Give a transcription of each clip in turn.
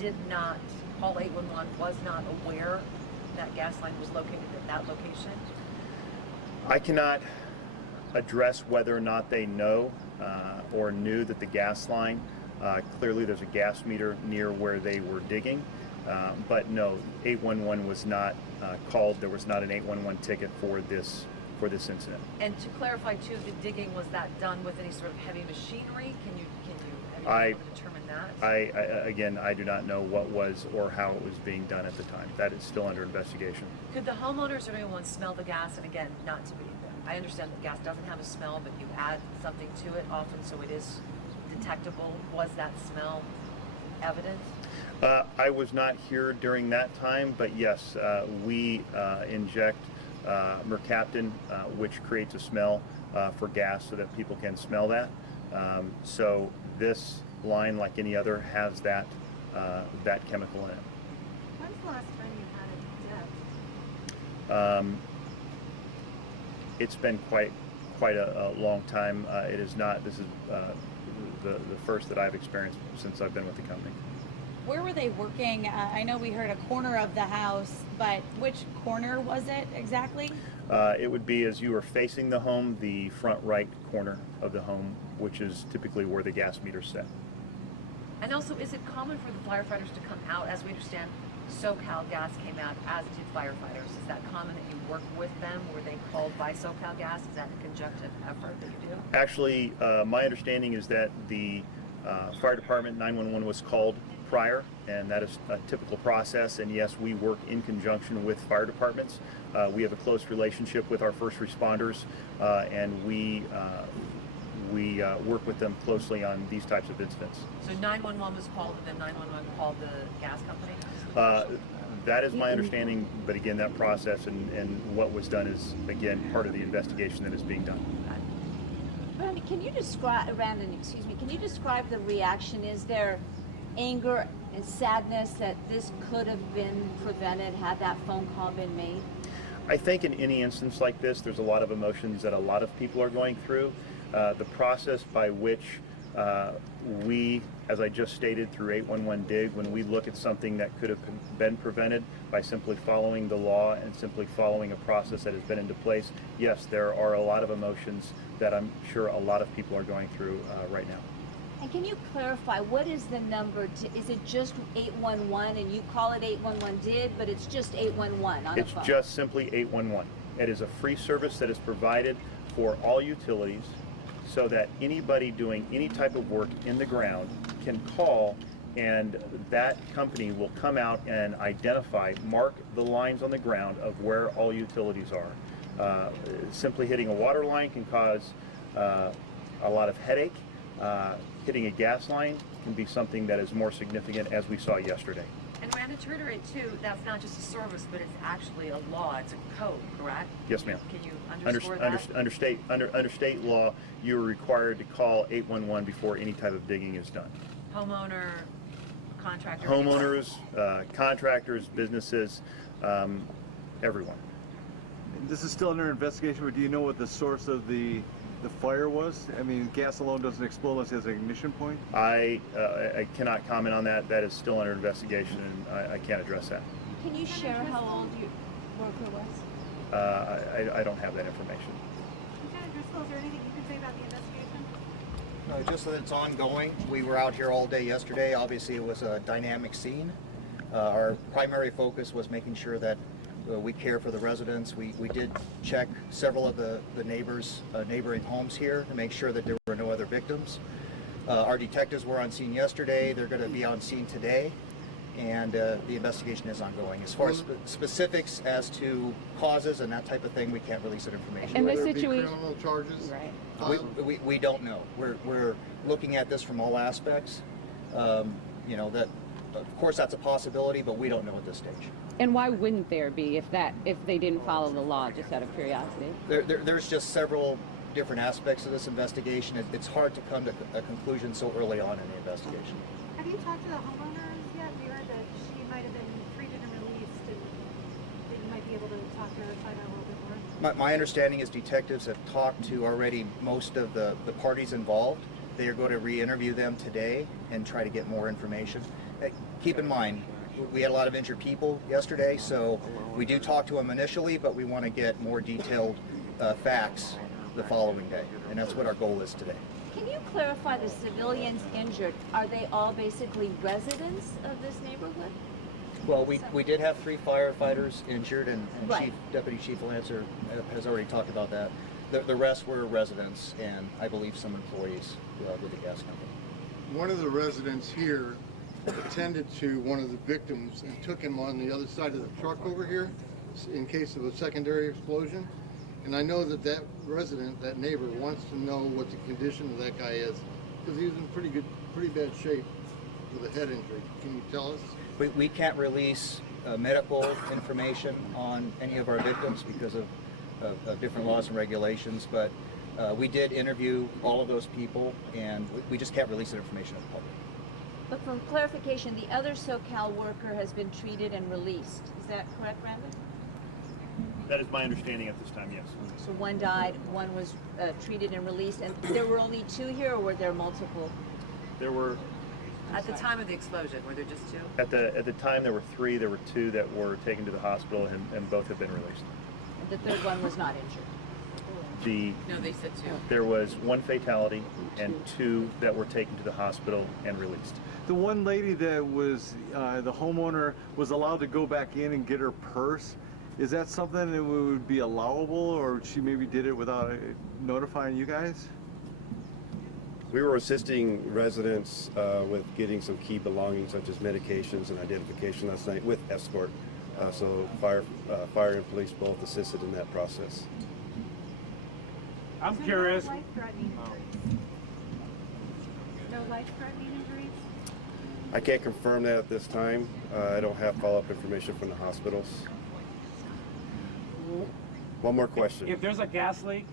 did not call 811, was not aware that gas line was located at that location? I cannot address whether or not they know or knew that the gas line, clearly there's a gas meter near where they were digging, but no, 811 was not called. There was not an 811 ticket for this incident. And to clarify too, the digging, was that done with any sort of heavy machinery? Have you been able to determine that? Again, I do not know what was or how it was being done at the time. That is still under investigation. Could the homeowners or anyone smell the gas? And again, not to be, I understand that gas doesn't have a smell, but you add something to it often so it is detectable. Was that smell evident? I was not here during that time, but yes, we inject Murrieta, which creates a smell for gas so that people can smell that. So this line, like any other, has that chemical in it. When's the last time you had a death? It's been quite a long time. It is not. This is the first that I've experienced since I've been with the company. Where were they working? I know we heard a corner of the house, but which corner was it exactly? It would be as you were facing the home, the front right corner of the home, which is typically where the gas meter's set. And also, is it common for the firefighters to come out? As we understand, SoCal Gas came out, as did firefighters. Is that common that you work with them? Were they called by SoCal Gas? Is that a conjunctive effort that you do? Actually, my understanding is that the fire department 911 was called prior, and that is a typical process. And yes, we work in conjunction with fire departments. We have a close relationship with our first responders, and we work with them closely on these types of incidents. So 911 was called, and then 911 called the gas company? That is my understanding, but again, that process and what was done is, again, part of the investigation that is being done. Randy, can you describe the reaction? Is there anger and sadness that this could have been prevented had that phone call been made? I think in any instance like this, there's a lot of emotions that a lot of people are going through. The process by which we, as I just stated, through 811 DIG, when we look at something that could have been prevented by simply following the law and simply following a process that has been into place, yes, there are a lot of emotions that I'm sure a lot of people are going through right now. And can you clarify, what is the number? Is it just 811 and you call it 811 DIG, but it's just 811 on the phone? It's just simply 811. It is a free service that is provided for all utilities so that anybody doing any type of work in the ground can call, and that company will come out and identify, mark the lines on the ground of where all utilities are. Simply hitting a water line can cause a lot of headache. Hitting a gas line can be something that is more significant, as we saw yesterday. And Randa, to reiterate too, that's not just a service, but it's actually a law. It's a code, correct? Yes, ma'am. Can you underscore that? Under state law, you are required to call 811 before any type of digging is done. Homeowner, contractor? Homeowners, contractors, businesses, everyone. This is still under investigation, but do you know what the source of the fire was? I mean, gas alone doesn't explode unless it has an ignition point. I cannot comment on that. That is still under investigation, and I can't address that. Can you share how old your worker was? I don't have that information. Lieutenant Driscoll, is there anything you can say about the investigation? No, just that it's ongoing. We were out here all day yesterday. Obviously, it was a dynamic scene. Our primary focus was making sure that we care for the residents. We did check several of the neighbors, neighboring homes here to make sure that there were no other victims. Our detectives were on scene yesterday. They're going to be on scene today, and the investigation is ongoing. As far as specifics as to causes and that type of thing, we can't release that information. And the situation, criminal charges, right? We don't know. We're looking at this from all aspects. You know, that of course that's a possibility, but we don't know at this stage. and why wouldn't there be if they didn't follow the law? Just out of curiosity. There's just several different aspects of this investigation. It's hard to come to a conclusion so early on in the investigation. Have you talked to the homeowners yet? We heard that she might have been treated and released, and that you might be able to talk to her, find out a little bit more. My understanding is detectives have talked to already most of the parties involved. They are going to re-interview them today and try to get more information. keep in mind, we had a lot of injured people yesterday, so we do talk to them initially, but we want to get more detailed facts the following day, and that's what our goal is today. Can you clarify the civilians injured? Are they all basically residents of this neighborhood? Well, we did have 3 firefighters injured, and Right. Deputy Chief Lancer has already talked about that. The rest were residents and I believe some employees with the gas company. One of the residents here attended to one of the victims and took him on the other side of the truck over here in case of a secondary explosion. And I know that that resident, that neighbor, wants to know what the condition of that guy is because he was in pretty bad shape with a head injury. Can you tell us? We can't release medical information on any of our victims because of different laws and regulations, but we did interview all of those people, and we just can't release that information to the public. But for clarification, the other SoCal worker has been treated and released. Is that correct, Brandon? That is my understanding at this time, yes. So one died, one was treated and released, and there were only 2 here, or were there multiple? There were, At the time of the explosion, were there just 2? at the time, there were 3. There were 2 that were taken to the hospital, and both have been released. And the 3rd one was not injured. No, they said 2. There was 1 fatality and 2 that were taken to the hospital and released. The one lady that was, the homeowner was allowed to go back in and get her purse. Is that something that would be allowable, or she maybe did it without notifying you guys? We were assisting residents with getting some key belongings such as medications and identification last night with escort. So fire and police both assisted in that process. I'm curious. No life-threatening injuries? No life-threatening injuries? I can't confirm that at this time. I don't have follow-up information from the hospitals. One more question. If there's a gas leak,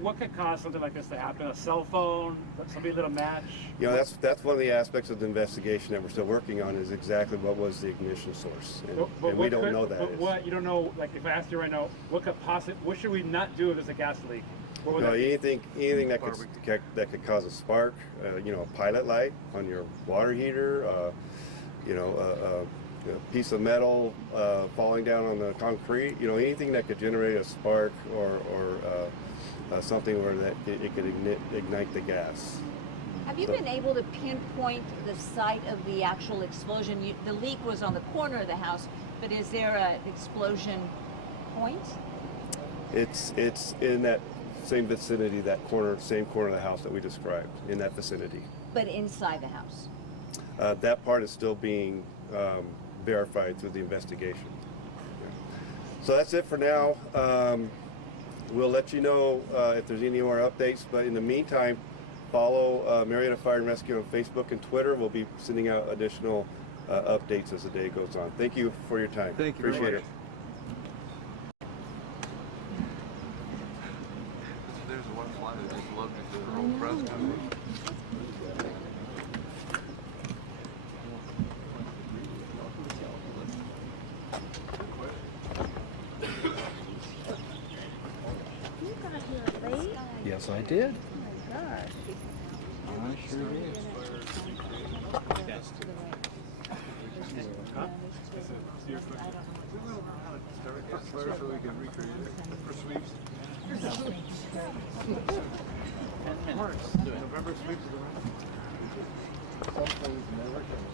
what could cause something like this to happen? A cell phone? Somebody lit a match? You know, that's one of the aspects of the investigation that we're still working on is exactly what was the ignition source. And we don't know that. But what, you don't know, like if I asked you right now, what should we not do if there's a gas leak? What would No, that be? anything that could cause a spark, you know, a pilot light on your water heater, you know, a piece of metal falling down on the concrete, you know, anything that could generate a spark or something where that it could ignite the gas. Have you been able to pinpoint the site of the actual explosion? The leak was on the corner of the house, but is there an explosion point? It's in that same vicinity, same corner of the house that we described, in that vicinity. But inside the house? That part is still being verified through the investigation. Yeah. So that's it for now. We'll let you know if there's any more updates, but in the meantime, follow Murrieta Fire and Rescue on Facebook and Twitter. We'll be sending out additional updates as the day goes on. Thank you for your time. Thank you. Appreciate it. There's one slide I just loved it, the whole press conference. You got here late? Yes, I did. Oh my gosh. I sure did. So we can recreate it for sweeps. November sweeps of the round. Some things never change.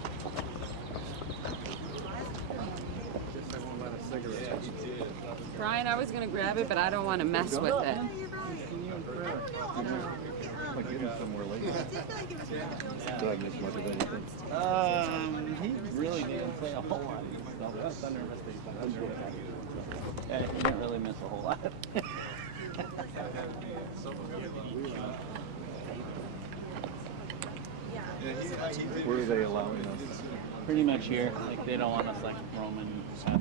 Guess I won't let a cigarette. Brian, I was gonna grab it, but I don't want to mess with it. Like getting somewhere late. Do I miss much of anything? He really didn't say a whole lot. Yeah, he didn't really miss a whole lot. Where are they allowing us? Pretty much here. Like they don't want us like roaming past.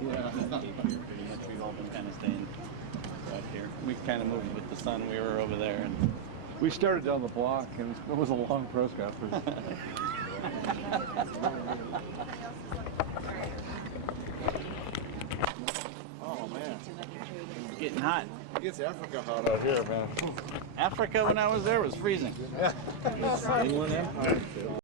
Pretty much we've all been kind of staying right here. We kind of moved with the sun. We were over there, and We started down the block and it was a long press conference. oh man, it's getting hot. It gets Africa hot out here, man. Africa when I was there was freezing. Yeah.